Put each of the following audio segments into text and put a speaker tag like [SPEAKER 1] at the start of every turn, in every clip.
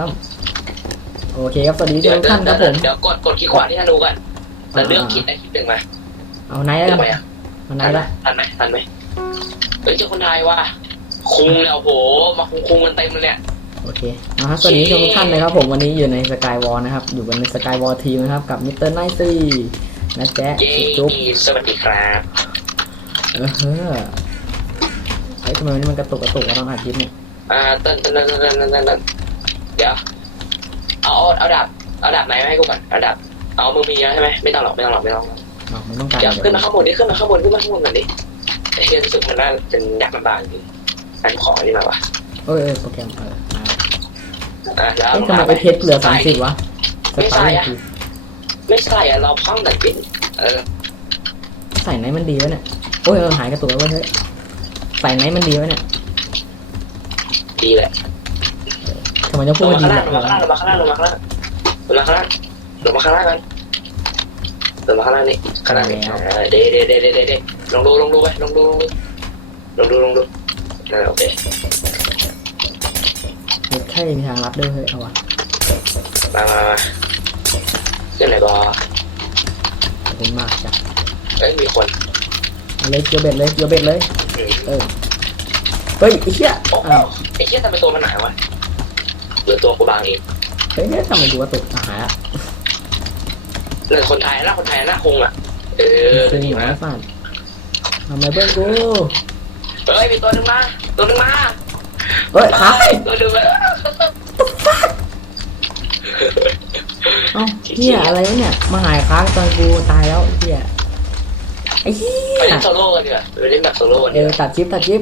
[SPEAKER 1] ครับโอเคครับสวัสดี
[SPEAKER 2] เดี๋ยว
[SPEAKER 1] ทุก
[SPEAKER 2] เดี๋ยว
[SPEAKER 1] ท่านครับผม
[SPEAKER 2] เดี๋ยวกดกดคีย์ขวาที่ธนูก่อนแล้วเลือกคลิปได้คลิปหนึ่งมา
[SPEAKER 1] เอาไหนแล้ว
[SPEAKER 2] ทำไมอะ
[SPEAKER 1] เอาไหน
[SPEAKER 2] ทันไหม
[SPEAKER 1] ละ
[SPEAKER 2] ทันไหมทันไหมเฮ้ยเจ้าคนไทยว่ะคุงเลยโอ้โหมาคุงคุงกันเต็มเลยเนี่ย
[SPEAKER 1] โอเคนะครับสวัสดีทุกท่านเลยครับผมวันนี้อยู่ในสกายวอลนะครับ อยู่กันในสกายวอลทีมนะครับกับมิสเตอร์ไนซี่นะแจ๊ะ
[SPEAKER 2] เย้
[SPEAKER 1] จุ๊บ
[SPEAKER 2] สวัสดีครับ
[SPEAKER 1] เออเฮ้อเฮ้ยทำไมวันนี้มันกระตุกกระตุกแล้วตอนอัดคลิปเนี่ย
[SPEAKER 2] อ่าเต้นเต้นเต้นเต้นเต้นเต้น เต้นเดี๋ยวเอาเอาดาบเอาดาบไหนมาให้กูก่อนเอาดาบเอามือมีแล้วใช่ไหมไม่ต้องหรอกไม่ต้องหรอกไม่ต้องหรอก
[SPEAKER 1] อ้าวมันต้องการ
[SPEAKER 2] เดี๋ยว
[SPEAKER 1] อะไร
[SPEAKER 2] ขึ้นมาข้างบนดิขึ้นมาข้างบนขึ้นมาข้างบนก่อนดิไอ้เฮียรู้สึกมันน่าเป็นยากลำบากจริงอันของอันนี้มาวะ
[SPEAKER 1] เอ้ยเอ้ยโปรแกรมเออมา
[SPEAKER 2] อะแล้ว
[SPEAKER 1] เอ้ยทำไมไอเพชรเหลือสามสิบวะส
[SPEAKER 2] ไม่
[SPEAKER 1] ตา
[SPEAKER 2] ใช่
[SPEAKER 1] ร์ท
[SPEAKER 2] อะ
[SPEAKER 1] คือ
[SPEAKER 2] ไม่ใช่อะเราพังหนักเป็นเออ
[SPEAKER 1] ใส่ไหนมันดีวะเนี่ยโอ้ยเออหายกระตุกแล้วเว้ยเฮ้ยใส่ไหนมันดีวะเนี่ย
[SPEAKER 2] ดีแหละ
[SPEAKER 1] ทำไมจะพู
[SPEAKER 2] ล
[SPEAKER 1] ด
[SPEAKER 2] งมา
[SPEAKER 1] ดี
[SPEAKER 2] ข้างล่าง
[SPEAKER 1] แหละ
[SPEAKER 2] ลงมาข้างล่างลงมาข้างล่างลงมาข้างล่างลงมาข้างล่างลงมาข้างล่างกันลงมาข้างล่างนี่ข้างล่างนี่เออเด้เด้เด้เด้เด้เดลงดูลงดูไปลงดูลงดูลงดูลงดูอ่าโอเค
[SPEAKER 1] แค่มีทางลัดด้วยเฮ้ยเอาวะ
[SPEAKER 2] มามามาขึ้นไหนบอ
[SPEAKER 1] ขอบคุณมากจ้ะ
[SPEAKER 2] เอ้ยมีคน
[SPEAKER 1] เอาเลยเกียเบ็ดเลยเกียเบ็ดเลย
[SPEAKER 2] อืม
[SPEAKER 1] เออ เฮ้ยไอ้เหี้ย
[SPEAKER 2] อ้โห
[SPEAKER 1] อ้าว
[SPEAKER 2] ไอ้เหี้ยทำไมตัวมันหนาวะ หรือตัวกูบางเอง
[SPEAKER 1] เฮ้ยทำไมดูว่าตกอาหารอะ
[SPEAKER 2] เนี่ยคนไทยนะคนไทยนะคงอะ เออ
[SPEAKER 1] ซึ่ง
[SPEAKER 2] ดี
[SPEAKER 1] หนู
[SPEAKER 2] มาก
[SPEAKER 1] ไม่ฟาดทำไมเพื่อนกู
[SPEAKER 2] เฮ้ยมีตัวหนึงมาตัวหนึงมา
[SPEAKER 1] เฮ้ยครับ
[SPEAKER 2] ตัวหนึงมา
[SPEAKER 1] เอ้าเหี้ยอะไรวะเนี่ยมาหายค้างตอนกูตายแล้วเหี้ยไอ้เหี้
[SPEAKER 2] ไป
[SPEAKER 1] ย
[SPEAKER 2] เล่นโซโล่กันดีกว่าไปเล่นแบบโซโล่กัน
[SPEAKER 1] เอ
[SPEAKER 2] ดีก
[SPEAKER 1] อ
[SPEAKER 2] ว่า
[SPEAKER 1] ตัดชิปตัดชิป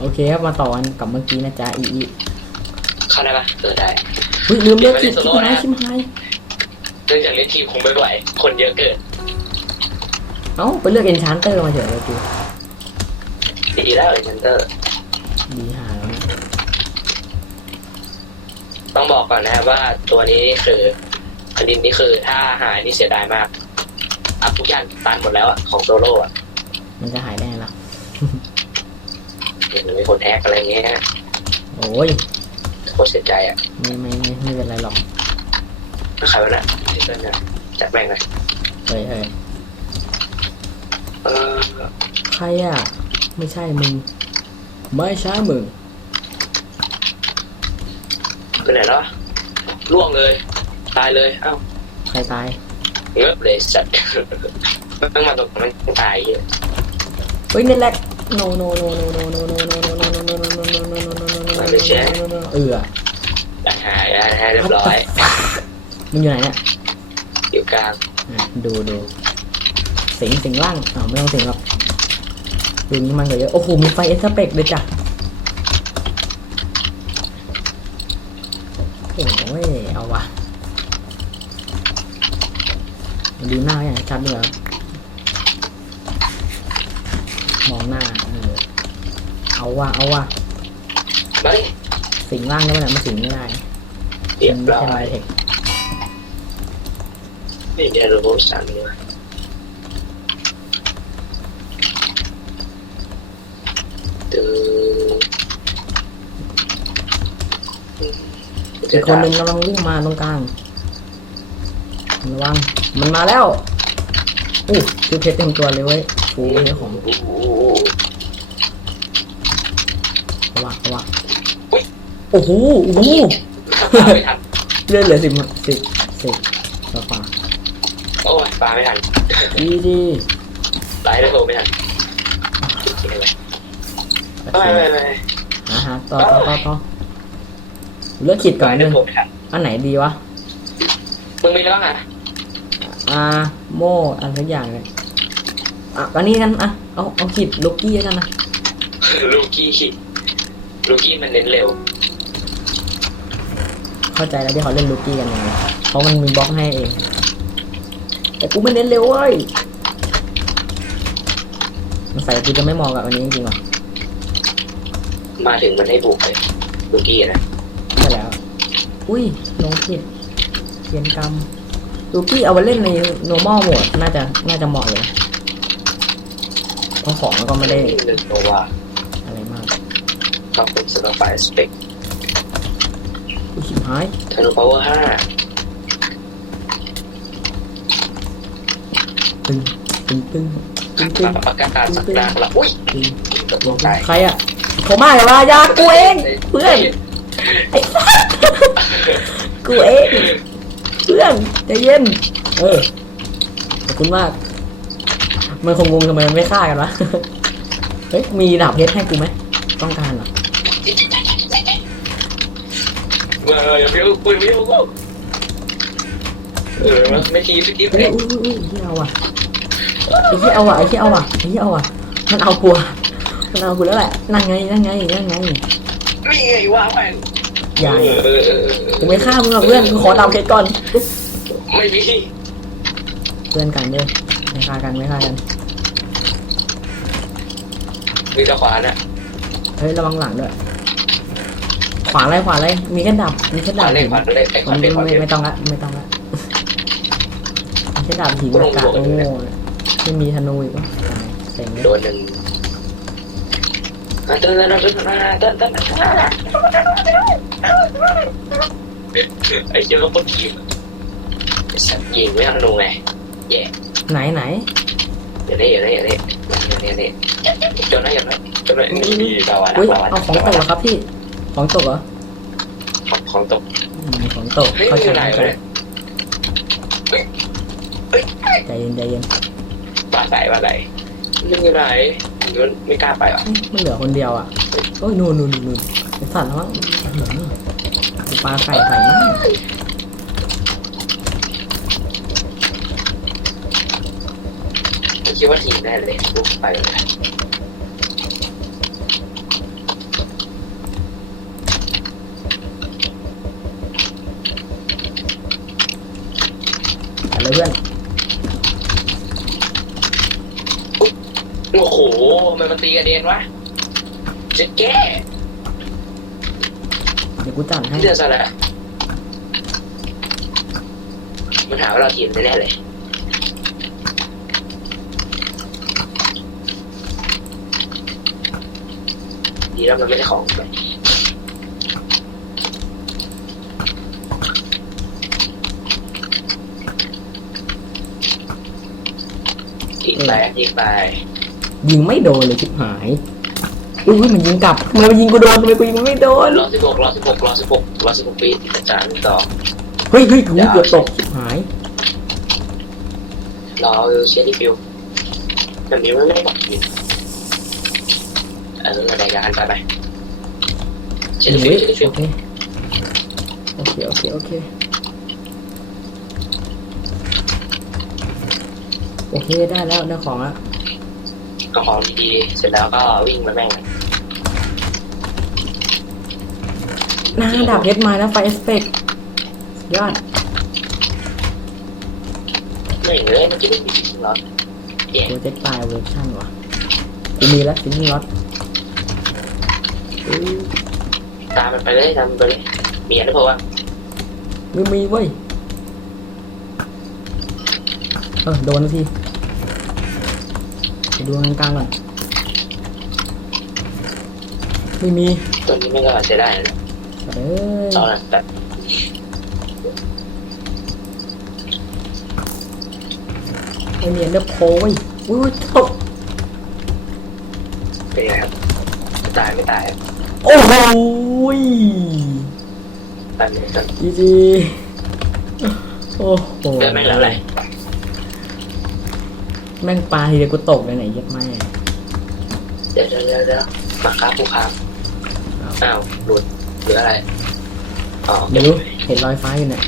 [SPEAKER 1] โอเคครับมาต่อกันกับเมื่อกี้นะจ๊ะอีอี
[SPEAKER 2] เข้าได้ปะเออได้
[SPEAKER 1] เฮ้ยลืมเลือกชิป
[SPEAKER 2] เดี๋
[SPEAKER 1] ชิ
[SPEAKER 2] ยว
[SPEAKER 1] ป
[SPEAKER 2] ไม่ได้
[SPEAKER 1] หาย
[SPEAKER 2] โซ
[SPEAKER 1] ชิ
[SPEAKER 2] โล่
[SPEAKER 1] ป
[SPEAKER 2] นะ
[SPEAKER 1] หาย
[SPEAKER 2] เนื่องจากเล่นทีมคงไม่ไหว คนเยอะเกิน
[SPEAKER 1] เอ้าไปเลือกเอนชานเตอร์มาเฉยเลยกู
[SPEAKER 2] ดีแล้วไอ้เซนเตอร์
[SPEAKER 1] ดีหาแล้วนะ
[SPEAKER 2] ต้องบอกก่อนนะครับว่าตัวนี้คือคดินนี่คือถ้าหายนี่เสียดายมากอัพทุกอย่างตันหมดแล้วอะของโซโล่อะ
[SPEAKER 1] มันจะหายได้ไงล่ะ
[SPEAKER 2] เห็นมีคนแฮกอะไรเงี้ย
[SPEAKER 1] โอ้ย
[SPEAKER 2] โคตรเสียใจอะ
[SPEAKER 1] ไม่ไม่ไม่ไม่เป็นไรหรอก
[SPEAKER 2] ถ้าใครวะน่ะเพื่อนนะจัดแม่งเลย
[SPEAKER 1] เฮ้ยเฮ้ย
[SPEAKER 2] เออ
[SPEAKER 1] ใครอะ ไม่ใช่มึง ไม่ใช่มึง
[SPEAKER 2] ไปไหนแล้ววะล่วงเลย ตายเลยเอ้า
[SPEAKER 1] ใครตาย
[SPEAKER 2] เงือบเลยสัตว์มันมาตรงมันตายเหี้ย
[SPEAKER 1] เฮ้ยเน็ตแลก no no no no no no no no no no no no no no no no no no no no เออ
[SPEAKER 2] ตายหายได้เรียบร้อย
[SPEAKER 1] มึงอยู่ไหนเนี่ย
[SPEAKER 2] อยู่กลาง
[SPEAKER 1] อะดูดูสิงสิงล่างอ้าวไม่ต้องสิงหรอกดูนี้มันก็เยอะโอ้โหมีไฟเอสเปกเลยจ้ะโอ้ยเอาวะดูหน้าอย่างชัดเลยครับมองหน้าเออเอาวะเอาวะ สิงล่างได้ไหมเนี่ยมันสิงไม่ได้
[SPEAKER 2] เรียบ
[SPEAKER 1] มัน
[SPEAKER 2] ร้อ
[SPEAKER 1] ไม่ใช่ไม
[SPEAKER 2] ย
[SPEAKER 1] เทค
[SPEAKER 2] นี่เดี๋ยวรู้สามนี้มาตึง
[SPEAKER 1] อีกคนหนึ่งกำลังวิ่งมาตรงกลางระวังมันมาแล้วอู้คือเพชรเต็มตัวเลยเว้ยฟูเนี่ยของ
[SPEAKER 2] โอ้โห
[SPEAKER 1] ระวังระวัง โอ้โหโอ้โห
[SPEAKER 2] ปาไม่ทัน
[SPEAKER 1] เลือดเหลือสิบสิบสิบต่อฝ่า
[SPEAKER 2] โอ้ยปาไม่ทัน
[SPEAKER 1] ดีดี
[SPEAKER 2] ไลฟ์ได้โทรไม่ทันจริงๆเลย
[SPEAKER 1] โอ
[SPEAKER 2] ไม่
[SPEAKER 1] เค
[SPEAKER 2] ไม่ไม่
[SPEAKER 1] หาหาต่อต่อต่อต่อเลือกขีดก่อน
[SPEAKER 2] ไลฟ์
[SPEAKER 1] ห
[SPEAKER 2] ได้
[SPEAKER 1] นึ่ง
[SPEAKER 2] โทรไม่ทัน
[SPEAKER 1] อันไหนดีวะ
[SPEAKER 2] มึงมีแล้วไง
[SPEAKER 1] อ่าโมอะไรสักอย่างเลยอะอันนี้กันอะเอาเอาขีดลูกกี้แล้วกันนะ
[SPEAKER 2] ลูกี้ลูกี้มันเน้นเร็ว
[SPEAKER 1] เข้าใจแล้วที่เขาเล่นลูกกี้กันยังไงเพราะมันมีบล็อกให้เอง แต่กูไม่เน้นเร็วเว้ยมันใส่กูจะไม่เหมาะกับอันนี้จริงๆหรอ
[SPEAKER 2] มาถึงมันให้บุกเลยลูกี้นะ
[SPEAKER 1] ใช่แล้ว อุ้ยลงผิดเขียนกรรมลูกี้เอาไปเล่นใน normal mode น่าจะน่าจะเหมาะเลยเพราะของมันก็ไม่ได้
[SPEAKER 2] หนึ่งตัวว่า
[SPEAKER 1] อะไรมาก
[SPEAKER 2] ต้องเป็นสกาไฟสเปก
[SPEAKER 1] อุ้ย ชิบหาย
[SPEAKER 2] ธนู power ห้า
[SPEAKER 1] ตึงตึงตึงตึงตึง
[SPEAKER 2] ประกาศสักดาละอุ้ย
[SPEAKER 1] ตึง
[SPEAKER 2] ตกลงไป
[SPEAKER 1] ใครอะโทรมาเลยวะยากูเองเพื่อนไอ้สัสกูเองเพื่อนใจเย็นเออขอบคุณมากมันคงงงทำไมมันไม่ฆ่ากันวะเฮ้ยมีดาบเพชรให้กูไหมต้องการเหรอ
[SPEAKER 2] เอออย่าไปปืนไม่รู้เออไม่ทีไม่ที
[SPEAKER 1] เฮ้ยอุ้ยอุ้ยอุ้ยที่เอาอะไอ้ที่เอาอะไอ้ที่เอาอะไอ้ที่เอาอะมันเอากูอะมันเอากูแล้วแหละนั่งไงนั่งไงนั่งไง
[SPEAKER 2] นี่ไงว่าแม่ง
[SPEAKER 1] อย่ากูไม่ฆ่ามึงหรอกเพื่อนกูขอดาบเพชรก่อน
[SPEAKER 2] ไม่มี
[SPEAKER 1] เพื่อนกันเด้อไม่ฆ่ากันไม่ฆ่ากัน
[SPEAKER 2] มีต่ขวาน่ะ
[SPEAKER 1] เฮ้ยระวังหลังด้วย วาอะไรขวาอะไรมีแค่ดับ มีแค่
[SPEAKER 2] ข
[SPEAKER 1] ดั
[SPEAKER 2] วา
[SPEAKER 1] บ
[SPEAKER 2] เล่
[SPEAKER 1] หิ
[SPEAKER 2] น
[SPEAKER 1] น
[SPEAKER 2] ขวาเล่นไอ้ขวา
[SPEAKER 1] ไม่
[SPEAKER 2] เล่นขวา
[SPEAKER 1] ไม่
[SPEAKER 2] เล่น
[SPEAKER 1] ไม่ต้องละไม่ต้องละมีแค่ดับหินกับกาโอ้โง่ไม่มีธนูอีกวะตายเซ็งเลย
[SPEAKER 2] โดนหนึ่งเต้นเต้นเต้นเต้นเต้นเต้นไอ้เจ้าก็ปวดขี้สัตว์ยิงไม่ทันดูไงแย่
[SPEAKER 1] ไหนไหน
[SPEAKER 2] เดี๋ยวนี้เดี๋ยวนี้เดี๋ยวนี้เดี๋ยวนี้จนนะจนนะจนนะนี่เราอะ
[SPEAKER 1] อุ้ย
[SPEAKER 2] เราอะ
[SPEAKER 1] เอาของตกเหรอครับพี่ ของตกเหรอ
[SPEAKER 2] ของตก
[SPEAKER 1] อืมของตก
[SPEAKER 2] เฮ้ย
[SPEAKER 1] เข้า
[SPEAKER 2] ไม่
[SPEAKER 1] ใจ
[SPEAKER 2] เป็นไร
[SPEAKER 1] เข้าใจ
[SPEAKER 2] เลย
[SPEAKER 1] ใจเย็นใจเย็น
[SPEAKER 2] ปลาใส่ปลาใส่ไม่เป็นไรมันไม่กล้าไปหรอ
[SPEAKER 1] เอ้ยมันเหลือคนเดียวอะโอ้ยนู่นนู่นนู่นนู่นไอ้สัตว์แล้วมั้งอื้อหือปลาไข่ไข่มาก
[SPEAKER 2] คิดว่าทีมได้เลยลุกไปเลย
[SPEAKER 1] เลยเพื่อน
[SPEAKER 2] โอ้โหมันมันตีกระเด็นวะจะแก้
[SPEAKER 1] เดี๋ยวกูจัดให้
[SPEAKER 2] เรื่องอะไรมันหาว่าเราทีมแน่เลยดีแล้วมันไม่ได้ของไป งไปยิงไป
[SPEAKER 1] ยิงไม่โดนเลยชิบหายอุ้ยมันยิงกลับทำไมมันยิงกูโดนทำไมกูยิงมันไม่โดน
[SPEAKER 2] รอสิบหกรอสิบหกรอสิบหกรอสิบหกปีติดกระจานต่อ
[SPEAKER 1] เฮ้ยเฮ้ยกูเกือบตกชิบหาย
[SPEAKER 2] รอเชียร์ที่ฟิวแบบนี้มันไม่บอกผิดเออรายการไปไปเชียร์ที่ฟิวเชียร์ที่ฟิว
[SPEAKER 1] โอเคโอเคโอเค โอเคโอเคได้แล้วได้ของแล้ว
[SPEAKER 2] ก็ของดีๆเสร็จแล้วก็วิ่งมาแม่ง
[SPEAKER 1] หน้าดับเพชรมาแล้วไฟเอสเปกยอด
[SPEAKER 2] ไม่เงี้ยมันจะไม่มีสิ่งร้อน
[SPEAKER 1] โปรเจกต์ไฟเวอร์ชันวะกูมีแล้วซิงล็อต
[SPEAKER 2] ตามมันไปเลยตามมันไปเลยมีอะไรเพราะว่า
[SPEAKER 1] ไม่มีเว้ย เออโดนแล้วทีไปดูกลางๆก่อนไม่มี
[SPEAKER 2] ตัวนี้ไม่ก็ใช้ได้นะ
[SPEAKER 1] เอ้ย
[SPEAKER 2] ตอนนั้นแบบ
[SPEAKER 1] ไม่มีอันเดอร์โพยอุ้ยตก
[SPEAKER 2] เป็นไงครับตายไม่ตาย
[SPEAKER 1] โอ้โหย
[SPEAKER 2] ตายไม่ตาย
[SPEAKER 1] จีจีโอ้โห
[SPEAKER 2] เลือดไม่เหลืออะไร
[SPEAKER 1] แม่งปลาทีเดียวกูตกเลยไหนยัดแม่
[SPEAKER 2] เดี๋ยวเดี๋ยวเดี๋ยวเดี๋ยวมาครับผู้ค้าอ้าวหลุดหรืออะไรอ๋อ
[SPEAKER 1] เดี๋ยวเห็นรอยฟ้าอยู่เนี่ย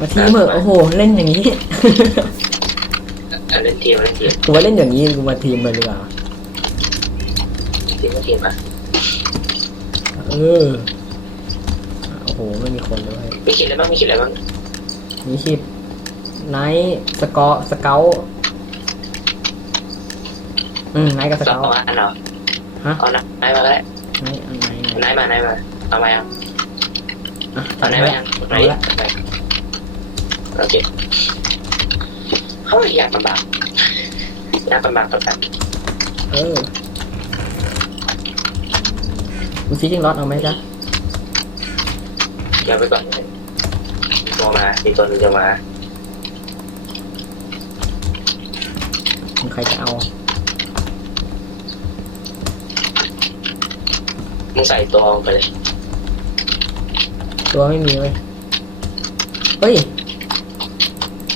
[SPEAKER 1] มาทีมเหอะโอ้โห เล่นอย่างนี้
[SPEAKER 2] เล่นทีมเล่นทีม
[SPEAKER 1] กูว่าเล่นอย่างนี้กูมาทีมเลยดีกว่า
[SPEAKER 2] ทีมทีมอะ
[SPEAKER 1] เออโอ้โหไม่มีคนเลย
[SPEAKER 2] มีคิดอะไรบ้างมีคิดอะไรบ้าง
[SPEAKER 1] มีชิดไนท์สกอสเกล อืมไนท์กับส
[SPEAKER 2] ส
[SPEAKER 1] เก
[SPEAKER 2] อง
[SPEAKER 1] ล
[SPEAKER 2] อันเหรอ
[SPEAKER 1] ฮะ
[SPEAKER 2] เอาไหนมาก็ได้
[SPEAKER 1] ไนท์อันไหนไหน
[SPEAKER 2] ไหนมาไหนมาเอามายัง
[SPEAKER 1] อะ
[SPEAKER 2] เอาไหนมายังไหนโอเคเขาอยากลำบากอยากลำบากต่อกัน
[SPEAKER 1] เออดูซิจิงรอดเอาไหมจ๊ะ
[SPEAKER 2] อย่าไปก่อนมีตัวมามีตัวหนึงจะมา
[SPEAKER 1] ใครจะเอา
[SPEAKER 2] มึงใส่ตัวลงไปเลย
[SPEAKER 1] ตัวไม่มีเว้ยเฮ้ย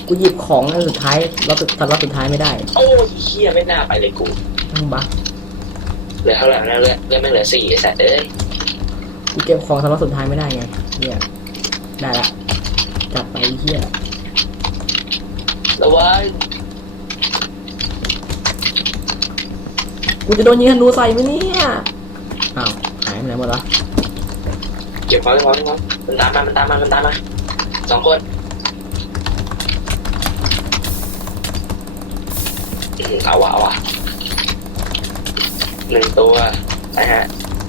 [SPEAKER 1] กูหยิบของอันสุดท้ายรอบสุดทันรอบสุดท้ายไม่ได้
[SPEAKER 2] โอ้ยเฮียไม่น่าไปเลยกู
[SPEAKER 1] ต้องบัก
[SPEAKER 2] เหลือเท่าไหร่แล้วเลือดเลือดไม่เหลือสี่ไอ้สัตว์เอ้ย
[SPEAKER 1] กูเก็บของทันรอบสุดท้ายไม่ได้ไงเนี่ยได้ละจับไปไอ้เฮีย
[SPEAKER 2] ระวัง
[SPEAKER 1] กูจะโดนยิงธนูใส่ไหมเนี่ยอ้าวหาย ไปไหนหมดละ
[SPEAKER 2] เก็บของเก็บของเก็บของมันตามมามันตามมามันตามมาสองคนอืมเอาวะเอาวะหนึ่งตัวนะฮะ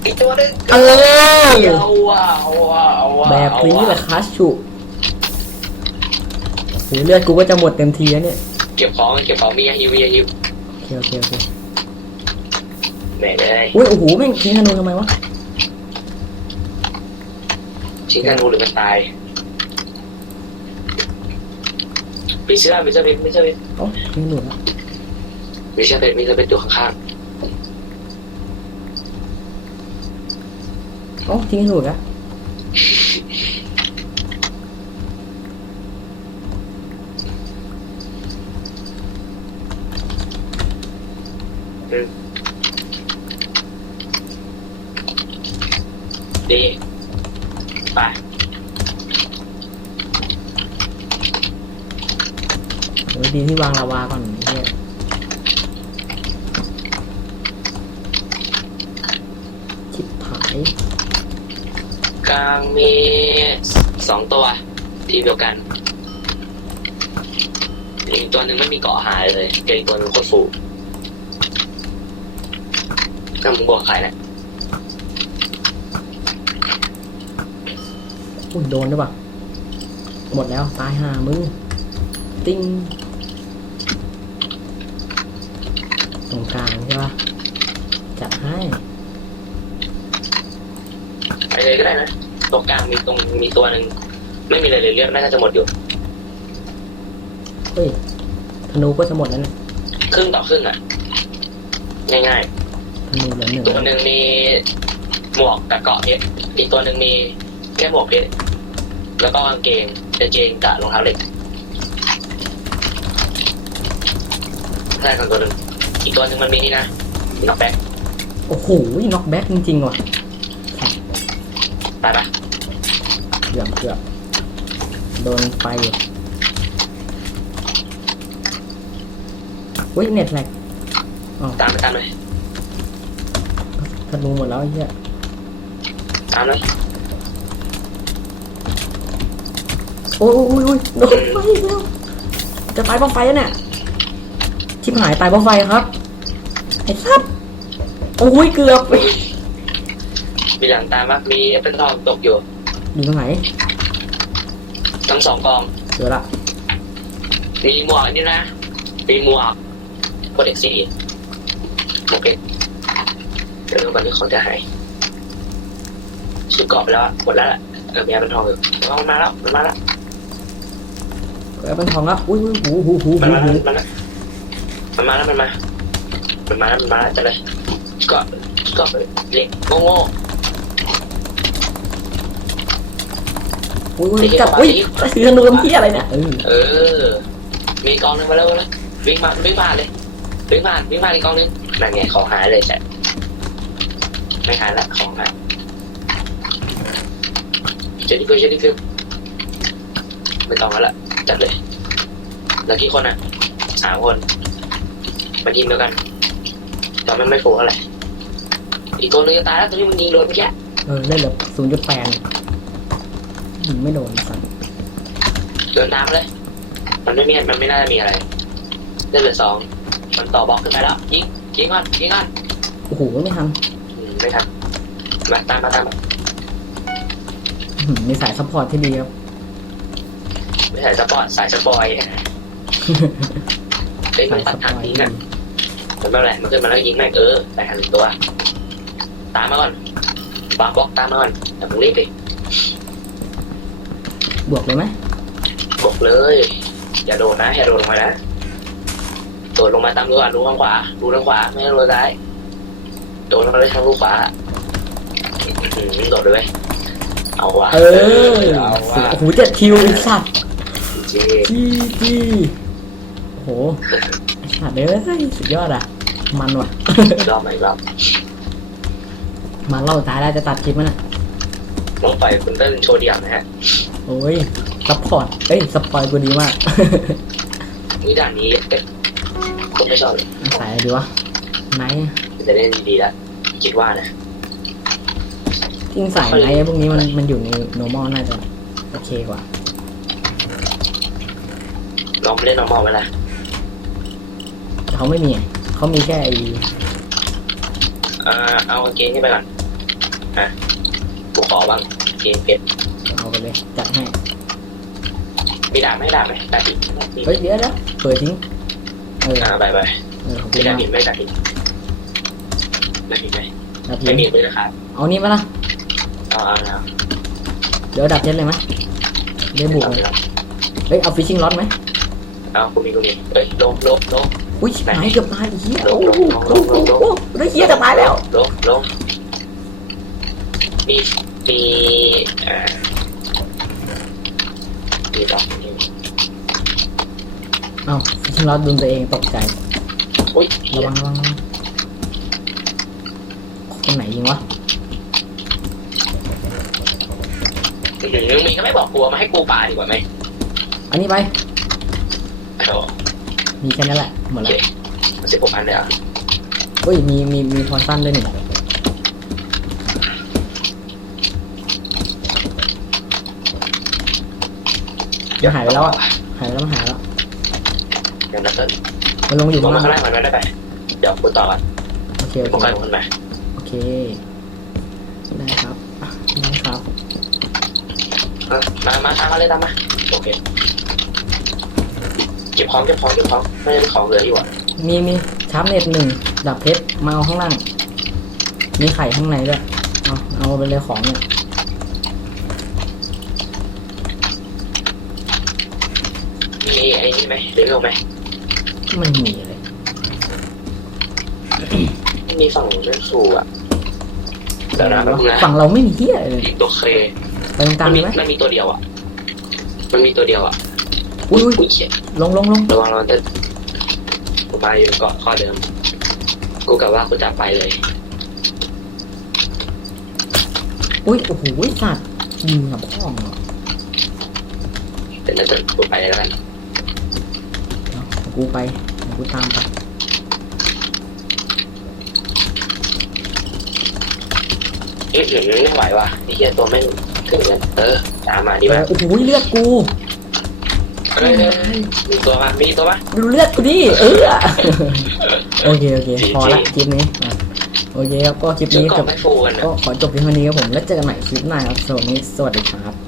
[SPEAKER 2] อีกตัวหนึง
[SPEAKER 1] เออ
[SPEAKER 2] เอาว่ะเอาว่ะเอาว่ะ
[SPEAKER 1] แบบ
[SPEAKER 2] เอา
[SPEAKER 1] นี้
[SPEAKER 2] ว่ะ
[SPEAKER 1] แหละคาชุโหเลือดกูก็จะหมดเต็มทีแล้วเนี่ย
[SPEAKER 2] เก็บของเก็บของมียาฮิวมียาฮิว
[SPEAKER 1] โอเคโอเคโอเค
[SPEAKER 2] แม่ได้
[SPEAKER 1] อุ้ยโอ้โหแม่งทิ้งธนูทำไมวะ
[SPEAKER 2] ชิ้นธนูหรือมันตายมีเสื้อมีเสื้อเพชรมีเสื้อเพชร
[SPEAKER 1] เอ้าทิ้งธนูแล้ว
[SPEAKER 2] มีเสื้อเพชรมีเสื้อเพชรอยู่ข้าง
[SPEAKER 1] เอ้าทิ้งธนูอีกแล้ว
[SPEAKER 2] ๆดี ไป
[SPEAKER 1] โอ้ยดีที่วางลาวาก่อนเนี่ยชิบหาย
[SPEAKER 2] กลางมีสองตัว ทีมเดียวกันอีกตัวหนึ่งไม่มีเกาะหายเลยเกอีกตัวหนึ่งโคตรฟูถ้ามึงบอกใครนะ
[SPEAKER 1] อุ้ยโดนด้วยปะหมดแล้วตายห่ามึงติ้งตรงกลางใช่ปะจัดให้
[SPEAKER 2] ไปเลยก็ได้นะตรงกลางมีตรงมีตัวหนึ่งไม่มีอะไรเลยเลือดน่าจะหมดอยู่
[SPEAKER 1] เฮ้ยธนูก็จะหมดแล้วเนี่ย
[SPEAKER 2] ครึ่งต่อครึ่งอะ ง่าย
[SPEAKER 1] ธนูเหลือหนึ่ง
[SPEAKER 2] ๆตัวหนึ่งมีหมวกกับเกาะเพชรอีกตัวหนึ่งมีแค่หมวกเพชรแล้วก็กางเกงกางเกงกับรองเท้าเหล็กได้กันตัวหนึ่งอีกตัวหนึ่งมันมีนี่นะน็อกแบ็ค
[SPEAKER 1] โอ้โหน็อกแบ็กจริงๆว่ะ
[SPEAKER 2] ตายปะ
[SPEAKER 1] เกือบเกือบโดนไฟอยู่เฮ้ยเน็ตแลก
[SPEAKER 2] ตามไปตามเลย
[SPEAKER 1] ธนูหมดแล้วไอ้เหี้ย
[SPEAKER 2] ตามเลย
[SPEAKER 1] โอ้ยโอ้ยโอ้ยโดนไฟอีกแล้วจะตายเพราะไฟแล้วเนี่ยชิบหายตายเพราะไฟครับไอ้สัตว์โอ้ยเกือบ
[SPEAKER 2] มีหลังตามปะมีแอปเปิลทองตกอยู่
[SPEAKER 1] อยู่ตรงไหน
[SPEAKER 2] ทั้งสองกอง
[SPEAKER 1] เจอละ
[SPEAKER 2] มีหมวกนี่นะมีหมวกโปรเด็กซี่หมวกเพชรเดี๋ยววันนี้เขาจะให้ชุดเกรอบไปแล้วอะหมดแล้วล่ะเออมีแอปเปิลทองอยู่เอามันมาแล้วมันมาแล้ว
[SPEAKER 1] แอปเปิลทองละอุ้ยอุ้ยหูหูหู
[SPEAKER 2] มัน
[SPEAKER 1] หู
[SPEAKER 2] มา
[SPEAKER 1] หู
[SPEAKER 2] แล้วมันมาแล้วมันมาแล้วมันมามันมาแล้วมันมาแล้วจะเลยก็ก็เล็กโง่โง่
[SPEAKER 1] อุ้ยอุ้ยจับอุ้ยถือธนูทำที่อะไรเนี่ยเออ
[SPEAKER 2] เออ มีกองหนึงมาแล้วนะวิ่งมาวิ่งผ่านเลยวิ่งผ่านวิ่งผ่านอีกกองหนึงนั่นไงของหายเลยใช่ไม่หายละของหายเจดีฟิวเจดีฟิวไม่ต้องแล้วล่ะ จัดเลยแล้วกี่คนอะสามคนมาทีมเดียวกันแต่มันไม่โฟกัสอะไรอีกตัวหนึงจะตายแล้วตัวนี้มึงยิงโดนเมื่อกี้
[SPEAKER 1] เออได้เหลือศูนย์จุดแปดยิงไม่โดนสัตว์
[SPEAKER 2] เดินตามมาเลย มันไม่มีมันไม่น่าจะมีอะไรได้เหลือสองมันต่อบล็อกขึ้นไปแล้วยิงยิงก่อนยิงก่อน
[SPEAKER 1] โอ้โหไม่ทัน
[SPEAKER 2] อืมไม่ทันมาตามมาตามมา
[SPEAKER 1] อื้อหือมีสายซัพพอร์ตที่ดีครับ
[SPEAKER 2] ไม่ใส่สปอร์ตสายสปอยเฮ้ยมั
[SPEAKER 1] สานย
[SPEAKER 2] ตั
[SPEAKER 1] ซั
[SPEAKER 2] ด
[SPEAKER 1] พพ
[SPEAKER 2] ทา
[SPEAKER 1] องร์ต
[SPEAKER 2] ทิ้
[SPEAKER 1] ที่
[SPEAKER 2] ง
[SPEAKER 1] ดี
[SPEAKER 2] อะมันไม่เป็นไรมันขึ้นมาแล้วยิงแม่งเออแต่หันตัว ตามมาก่อนวางบล็อกตามมาก่อนอย่าเพิ่งรีบดิ
[SPEAKER 1] บวกเลยไหม
[SPEAKER 2] บอกเลย อย่าโดดนะอย่าโดดลงมานะโดดลงมาตามรูอะรูข้างขวารูทางขวาไม่ใช่รูซ้ายโดดลงมาเลยทางรูขวาอื้อหือโดดเลยเว้ยเอาว่ะ
[SPEAKER 1] เออ
[SPEAKER 2] เอาว่ะ
[SPEAKER 1] โอ้โหเจ็ดคิวไอ้สัตว์
[SPEAKER 2] จริง
[SPEAKER 1] จี้จี้โอ้โหไอ้สัตว์เอ้ยสุดยอดอะ มันว่ะ
[SPEAKER 2] รอบใหม่รอบ
[SPEAKER 1] มันเล่าตายแล้วจะตัดคลิปมันอะ
[SPEAKER 2] ลองปล่อยคุณเติ้ลโชว์เดียมนะฮะ
[SPEAKER 1] โอ้ยซัพพอร์ตเอ้ยสปอยกูดีมาก
[SPEAKER 2] นี่ด่านนี้เอ๊ะคุณไม่ชอบเลย
[SPEAKER 1] ใส่อะไรดีวะไหนอะ
[SPEAKER 2] จะเล่นดีๆแล้วคิดว่านะ
[SPEAKER 1] จริงใส่ไหนอะพวกนี้มันมันอยู่ใน normal น่าจะโอเคกว่า
[SPEAKER 2] ลองเล่น normal ไว้ละ
[SPEAKER 1] แต่เขาไม่มีอะเขามีแค่ไอ้
[SPEAKER 2] เอ่อเอาเกมนี้ไปก่อนอะกูขอบ้างเกมเพชร
[SPEAKER 1] เอาไปเลยจัดให้
[SPEAKER 2] มีด่าไหมด่าไหมด่าผิด
[SPEAKER 1] เฮ้ยเดี๋ยวนะเปิดทิ้งเออ
[SPEAKER 2] อ่าไปไป
[SPEAKER 1] เออขอบคุ
[SPEAKER 2] ไม่
[SPEAKER 1] ณ
[SPEAKER 2] ด่า
[SPEAKER 1] มา
[SPEAKER 2] ผิ
[SPEAKER 1] ก
[SPEAKER 2] ดไม่ด่าผิดไม่ผิดไหม
[SPEAKER 1] ดับ
[SPEAKER 2] ไม่
[SPEAKER 1] ทิ้ง
[SPEAKER 2] ผิดเลยนะครับ
[SPEAKER 1] เอานี่มาละ
[SPEAKER 2] เอาเอาเอา
[SPEAKER 1] เดี๋ยวดับเจ็ดเลยไหมได้บวก
[SPEAKER 2] เอา
[SPEAKER 1] เลย
[SPEAKER 2] เอา
[SPEAKER 1] เฮ้ยเอาฟิชชิงล็อตไหม
[SPEAKER 2] เอากูมีกูมีเอ้ยลงลงลง
[SPEAKER 1] อุ้ยหายเกือบตายไอ้เหี้ย
[SPEAKER 2] ล
[SPEAKER 1] โอ้
[SPEAKER 2] ง
[SPEAKER 1] โห
[SPEAKER 2] ลงล
[SPEAKER 1] โอ้
[SPEAKER 2] ง
[SPEAKER 1] โห
[SPEAKER 2] ลงลง
[SPEAKER 1] โอ้โหได้เหี้ยจะตายแล้ว
[SPEAKER 2] ลงลงมีมีเอ่อมีดอกนี้
[SPEAKER 1] เอ้าฟิชชิงล็อตโดนตัวเองตกใจ
[SPEAKER 2] อุ้ย
[SPEAKER 1] ระวังระวังระวังคนไหนยิงวะ
[SPEAKER 2] อื้อหือมีก็ไม่บอกกูเอามาให้กูปาดีกว่าไหม
[SPEAKER 1] อันนี้ไป
[SPEAKER 2] เอา
[SPEAKER 1] มีแค่นั้นแหละหม
[SPEAKER 2] โอ
[SPEAKER 1] ด
[SPEAKER 2] เค
[SPEAKER 1] แล้ว
[SPEAKER 2] สิบหกพันเลยเหรอะ
[SPEAKER 1] เฮ้ยมีมีมีพอสั้นด้วยนี่มันหายไปแล้วอะหายไปแล้วมันหายแล้ว
[SPEAKER 2] เดี๋ยวนะเติ้ล
[SPEAKER 1] มันลงมาอยู่
[SPEAKER 2] ล
[SPEAKER 1] ข้างง
[SPEAKER 2] มา
[SPEAKER 1] ล่าง
[SPEAKER 2] ข้างล่างมันไม่ได้ไปเดี๋ยวกูต่อก่อน
[SPEAKER 1] โอเคโอ
[SPEAKER 2] ผม
[SPEAKER 1] เค
[SPEAKER 2] กันคนไป
[SPEAKER 1] โอเคได้ครับอะได้ครับ
[SPEAKER 2] อะมามาตามมาเลยตามมาโอเค เก็บของเก็บของเก็บของไม่ได้ของเหลืออยู่อะ
[SPEAKER 1] มีมีชาร์ปเน็ตหนึ่งดับเพชรมาเอาข้างล่าง มีไข่ข้างในด้วย เอาเอาไปเลยของเนี่ย
[SPEAKER 2] มีไอ้นี่ไหมเดี๋ยวไหม
[SPEAKER 1] มันมีอะไร
[SPEAKER 2] มีฝั่งเล่นสูอะเดี๋ยวนะแป๊บนึงนะ
[SPEAKER 1] ฝั่งเราไม่มีเฮียอะไรเลย
[SPEAKER 2] อีกตัวเค
[SPEAKER 1] ไปตรงกลา
[SPEAKER 2] มั
[SPEAKER 1] ง
[SPEAKER 2] นมี
[SPEAKER 1] เลยไหม
[SPEAKER 2] มันมีตัวเดียวอะ มันมีตัวเดียวอะ
[SPEAKER 1] อุ้ยอุ้ย
[SPEAKER 2] อุ้ยเขียน
[SPEAKER 1] ลงลงลง
[SPEAKER 2] ระวังระวังจะกูมาอยู่เกาะข้อเดิม กูกะว่ากูจะไปเลย
[SPEAKER 1] อุ้ยโอ้โหสัตว์ยิงกับพ่องเหรอ
[SPEAKER 2] เดี๋ยวนะจะกูไปแล้วกัน
[SPEAKER 1] เอากูไปเดี๋ยวกูตามไป
[SPEAKER 2] อือหือไม่ไหวว่ะไอ้เหี้ยตัวแม่งถึงเงินเออตามมาดี
[SPEAKER 1] เอ
[SPEAKER 2] ป่ะ
[SPEAKER 1] อโอ้โหเลือดกู
[SPEAKER 2] เฮ้ยเฮ้ยเฮ้ยมีตัวมามีตัวมา
[SPEAKER 1] ดูเลือดกูดิเออโอเคโอเคพอละคลิปนี้อะโอเคครับก็คลิป
[SPEAKER 2] ซื้อ
[SPEAKER 1] นี้
[SPEAKER 2] กล่
[SPEAKER 1] จ
[SPEAKER 2] อง
[SPEAKER 1] บ
[SPEAKER 2] ไม่ฟูกันนะ
[SPEAKER 1] ก็ขอจบเพียงเท่านี้ครับผมแล้วเจอกันใหม่คลิปหน้าครับสวัสดีสวัสดีครับ